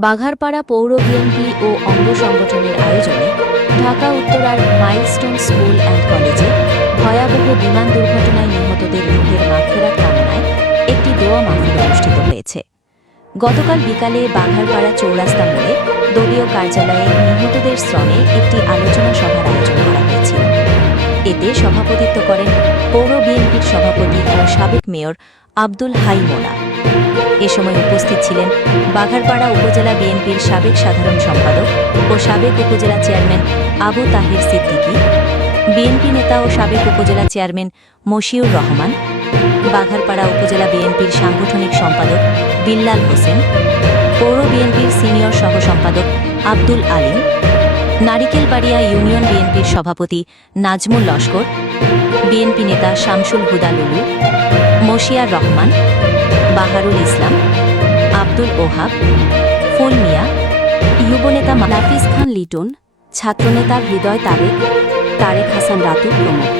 বাঘারপাড়া পৌর বিএনপি ও অঙ্গ সংগঠনের আয়োজনে ঢাকা উত্তরার মাইলস্টোন স্কুল অ্যান্ড কলেজে ভয়াবহ বিমান দুর্ঘটনায় নিহতদের রোগের মাগফেরাত কামনায় একটি দোয়া মাহফিল অনুষ্ঠিত হয়েছে। গতকাল বিকালে বাঘারপাড়া চৌরাস্তা মোড়ে দলীয় কার্যালয়ে নিহতদের শ্রমে একটি আলোচনা সভার আয়োজন করা হয়েছিল এতে সভাপতিত্ব করেন পৌর বিএনপির সভাপতি ও সাবেক মেয়র আব্দুল হাই মোনা। এ সময় উপস্থিত ছিলেন বাঘারপাড়া উপজেলা বিএনপির সাবেক সাধারণ সম্পাদক ও সাবেক উপজেলা চেয়ারম্যান আবু তাহির সিদ্দিকী, বিএনপি নেতা ও সাবেক উপজেলা চেয়ারম্যান মশিউর রহমান, বাঘারপাড়া উপজেলা বিএনপির সাংগঠনিক সম্পাদক বিল্লাল হোসেন, পৌর বিএনপির সিনিয়র সহ সম্পাদক আব্দুল আলিম নারিকেলবাড়িয়া ইউনিয়ন বিএনপির সভাপতি নাজমুল লস্কর, বিএনপি নেতা শামসুল হুদা লুলু, মশিয়ার রহমান, বাহারুল ইসলাম, আব্দুল ওহাব, ফুল মিয়া, যুবনেতা নাফিস খান লিটন, ছাত্রনেতা হৃদয় তারেক তারেক হাসান রাতুর প্রমুখ।